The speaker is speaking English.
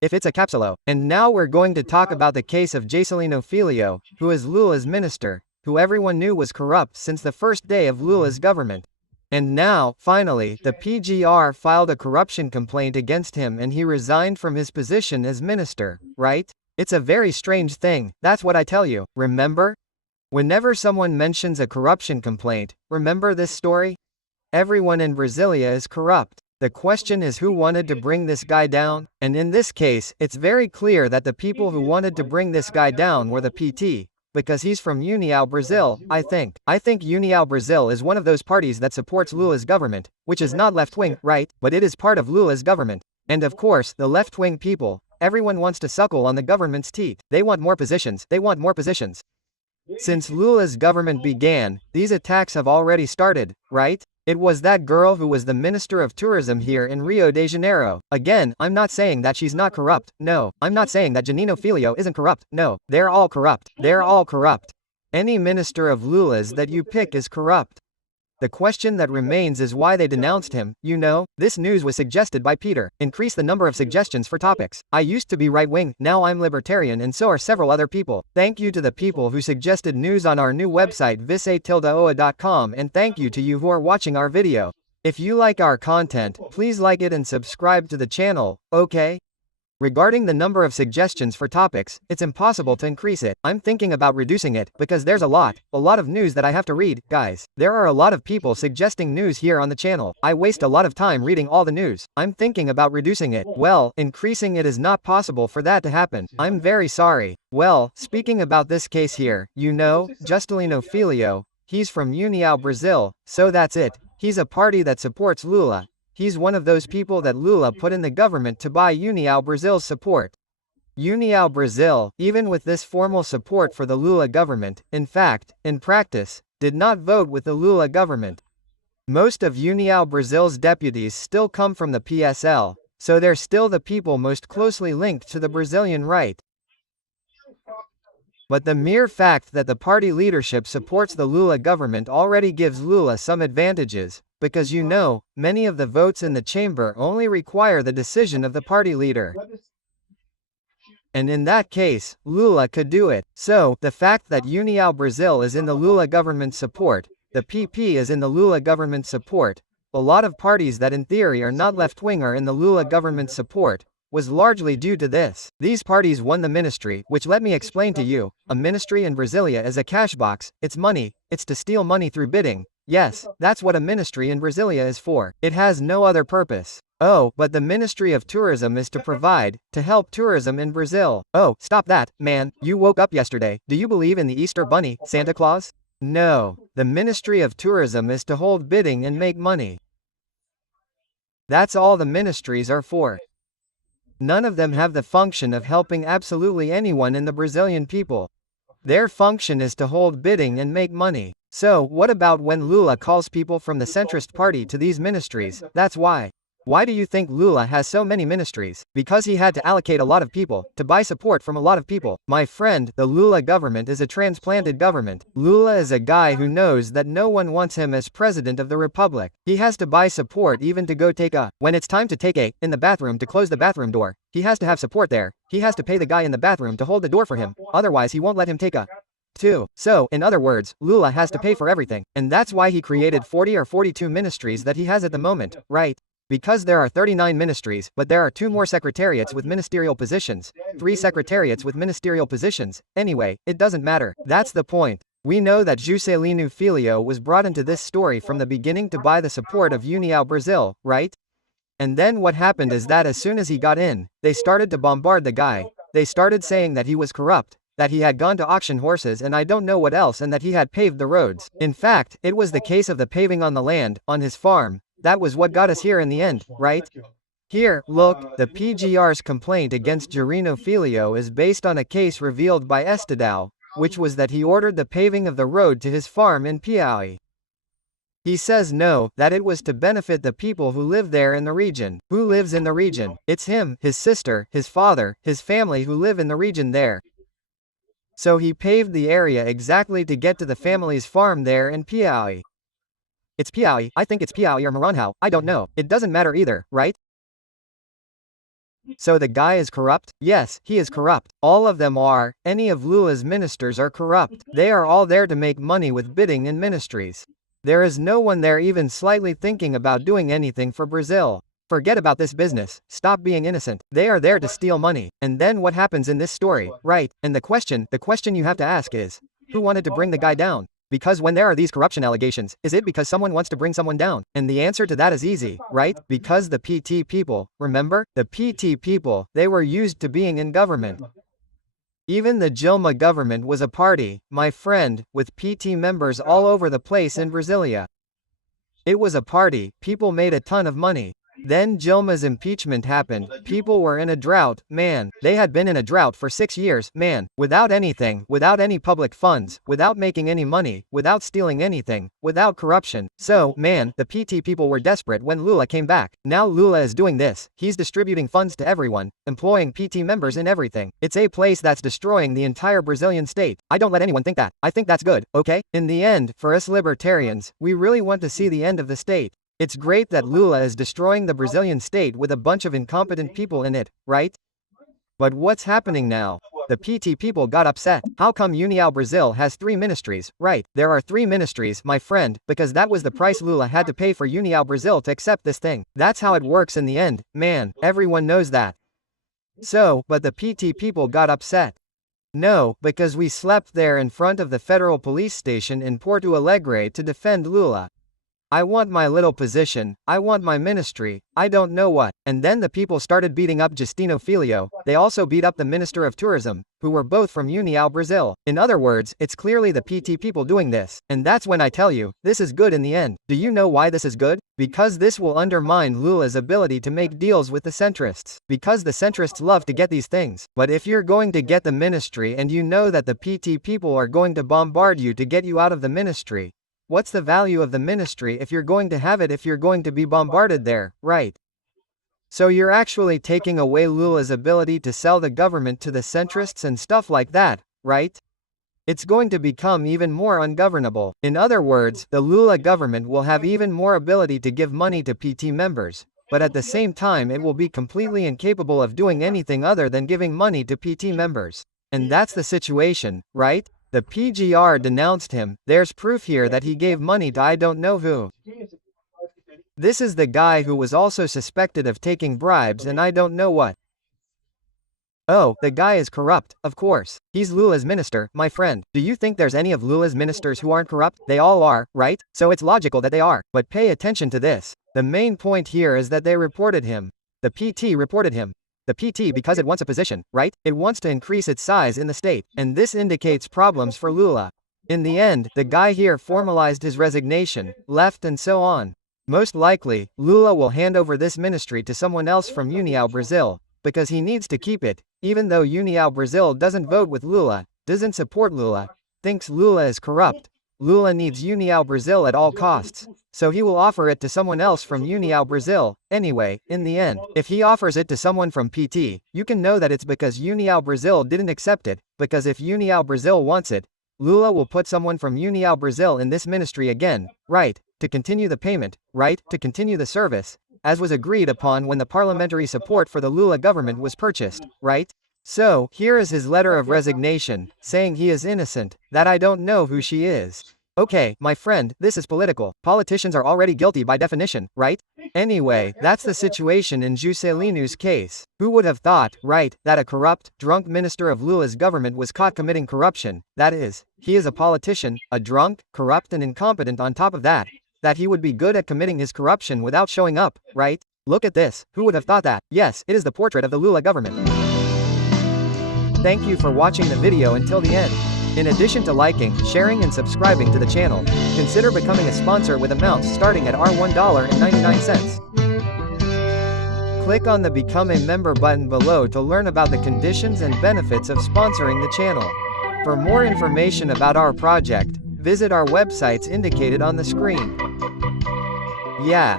if it's a capsulo. And now we're going to talk about the case of Jacelino Filho, who is Lula's minister, who everyone knew was corrupt since the first day of Lula's government. And now, finally, the PGR filed a corruption complaint against him and he resigned from his position as minister, right? It's a very strange thing, that's what I tell you, remember? Whenever someone mentions a corruption complaint, remember this story? Everyone in Brasilia is corrupt. The question is who wanted to bring this guy down? And in this case, it's very clear that the people who wanted to bring this guy down were the PT. Because he's from União Brazil, I think. I think União Brazil is one of those parties that supports Lula's government, which is not left-wing, right? But it is part of Lula's government. And of course, the left-wing people, everyone wants to suckle on the government's teeth. They want more positions, they want more positions. Since Lula's government began, these attacks have already started, right? It was that girl who was the Minister of Tourism here in Rio de Janeiro. Again, I'm not saying that she's not corrupt, no. I'm not saying that Jacelino Filho isn't corrupt, no. They're all corrupt. They're all corrupt. Any minister of Lula's that you pick is corrupt. The question that remains is why they denounced him. You know, this news was suggested by Peter. Increase the number of suggestions for topics. I used to be right-wing, now I'm libertarian and so are several other people. Thank you to the people who suggested news on our new website vice-oa.com and thank you to you who are watching our video. If you like our content, please like it and subscribe to the channel, okay? Regarding the number of suggestions for topics, it's impossible to increase it. I'm thinking about reducing it, because there's a lot of news that I have to read, guys. There are a lot of people suggesting news here on the channel. I waste a lot of time reading all the news. I'm thinking about reducing it. Well, increasing it is not possible for that to happen. I'm very sorry. Well, speaking about this case here, you know, Jacelino Filho, he's from União Brazil, so that's it. He's a party that supports Lula. He's one of those people that Lula put in the government to buy União Brazil's support. União Brazil, even with this formal support for the Lula government, in fact, in practice, did not vote with the Lula government. Most of União Brazil's deputies still come from the PSL, so they're still the people most closely linked to the Brazilian right. But the mere fact that the party leadership supports the Lula government already gives Lula some advantages, because you know, many of the votes in the chamber only require the decision of the party leader. And in that case, Lula could do it. So, the fact that União Brazil is in the Lula government support, the PP is in the Lula government support, a lot of parties that in theory are not left-wing are in the Lula government support, was largely due to this. These parties won the ministry, which let me explain to you, a ministry in Brasilia is a cash box, it's money, it's to steal money through bidding. Yes, that's what a ministry in Brasilia is for. It has no other purpose. Oh, but the Ministry of Tourism is to provide, to help tourism in Brazil. Oh, stop that, man, you woke up yesterday. Do you believe in the Easter Bunny, Santa Claus? No, the Ministry of Tourism is to hold bidding and make money. That's all the ministries are for. None of them have the function of helping absolutely anyone in the Brazilian people. Their function is to hold bidding and make money. So, what about when Lula calls people from the centrist party to these ministries? That's why. Why do you think Lula has so many ministries? Because he had to allocate a lot of people, to buy support from a lot of people. My friend, the Lula government is a transplanted government. Lula is a guy who knows that no one wants him as president of the republic. He has to buy support even to go take a, when it's time to take a, in the bathroom to close the bathroom door. He has to have support there. He has to pay the guy in the bathroom to hold the door for him. Otherwise he won't let him take a. 2. So, in other words, Lula has to pay for everything. And that's why he created 40 or 42 ministries that he has at the moment, right? Because there are 39 ministries, but there are 2 more secretariats with ministerial positions, 3 secretariats with ministerial positions. Anyway, it doesn't matter. That's the point. We know that Jacelino Filho was brought into this story from the beginning to buy the support of União Brazil, right? And then what happened is that as soon as he got in, they started to bombard the guy. They started saying that he was corrupt, that he had gone to auction horses and I don't know what else, and that he had paved the roads. In fact, it was the case of the paving on the land, on his farm. That was what got us here in the end, right? Here, look, the PGR's complaint against Jacelino Filho is based on a case revealed by Estadão, which was that he ordered the paving of the road to his farm in Piauí. He says no, that it was to benefit the people who live there in the region. Who lives in the region? It's him, his sister, his father, his family who live in the region there. So he paved the area exactly to get to the family's farm there in Piauí. It's Piauí, I think it's Piauí or Maranhão, I don't know, it doesn't matter either, right? So the guy is corrupt? Yes, he is corrupt. All of them are. Any of Lula's ministers are corrupt. They are all there to make money with bidding in ministries. There is no one there even slightly thinking about doing anything for Brazil. Forget about this business. Stop being innocent. They are there to steal money. And then what happens in this story, right? And the question you have to ask is, who wanted to bring the guy down? Because when there are these corruption allegations, is it because someone wants to bring someone down? And the answer to that is easy, right? Because the PT people, remember? The PT people, they were used to being in government. Even the Dilma government was a party, my friend, with PT members all over the place in Brasilia. It was a party, people made a ton of money. Then Dilma's impeachment happened, people were in a drought, man, they had been in a drought for 6 years, man, without anything, without any public funds, without making any money, without stealing anything, without corruption. So, man, the PT people were desperate when Lula came back. Now Lula is doing this, he's distributing funds to everyone, employing PT members in everything. It's a place that's destroying the entire Brazilian state. I don't let anyone think that. I think that's good, okay? In the end, for us libertarians, we really want to see the end of the state. It's great that Lula is destroying the Brazilian state with a bunch of incompetent people in it, right? But what's happening now? The PT people got upset. How come União Brazil has 3 ministries? Right, there are 3 ministries, my friend, because that was the price Lula had to pay for União Brazil to accept this thing. That's how it works in the end, man, everyone knows that. So, but the PT people got upset. No, because we slept there in front of the federal police station in Porto Alegre to defend Lula. I want my little position, I want my ministry, I don't know what. And then the people started beating up Justino Filho, they also beat up the Minister of Tourism, who were both from União Brazil. In other words, it's clearly the PT people doing this. And that's when I tell you, this is good in the end. Do you know why this is good? Because this will undermine Lula's ability to make deals with the centrists. Because the centrists love to get these things. But if you're going to get the ministry and you know that the PT people are going to bombard you to get you out of the ministry, what's the value of the ministry if you're going to have it if you're going to be bombarded there, right? So you're actually taking away Lula's ability to sell the government to the centrists and stuff like that, right? It's going to become even more ungovernable. In other words, the Lula government will have even more ability to give money to PT members, but at the same time it will be completely incapable of doing anything other than giving money to PT members. And that's the situation, right? The PGR denounced him. There's proof here that he gave money to I don't know who. This is the guy who was also suspected of taking bribes and I don't know what. Oh, the guy is corrupt, of course. He's Lula's minister, my friend. Do you think there's any of Lula's ministers who aren't corrupt? They all are, right? So it's logical that they are. But pay attention to this. The main point here is that they reported him. The PT reported him. The PT because it wants a position, right? It wants to increase its size in the state, and this indicates problems for Lula. In the end, the guy here formalized his resignation, left and so on. Most likely, Lula will hand over this ministry to someone else from União Brazil, because he needs to keep it, even though União Brazil doesn't vote with Lula, doesn't support Lula, thinks Lula is corrupt. Lula needs União Brazil at all costs, so he will offer it to someone else from União Brazil. Anyway, in the end, if he offers it to someone from PT, you can know that it's because União Brazil didn't accept it, because if União Brazil wants it, Lula will put someone from União Brazil in this ministry again, right, to continue the payment, right, to continue the service, as was agreed upon when the parliamentary support for the Lula government was purchased, right? So, here is his letter of resignation, saying he is innocent, that I don't know who she is. Okay, my friend, this is political. Politicians are already guilty by definition, right? Anyway, that's the situation in Juscelino's case. Who would have thought, right, that a corrupt, drunk minister of Lula's government was caught committing corruption? That is, he is a politician, a drunk, corrupt and incompetent on top of that he would be good at committing his corruption without showing up, right? Look at this. Who would have thought that? Yes, it is the portrait of the Lula government. Thank you for watching the video until the end. In addition to liking, sharing and subscribing to the channel, consider becoming a sponsor with amounts starting at $1.99. Click on the Become a Member button below to learn about the conditions and benefits of sponsoring the channel. For more information about our project, visit our websites indicated on the screen. Yeah.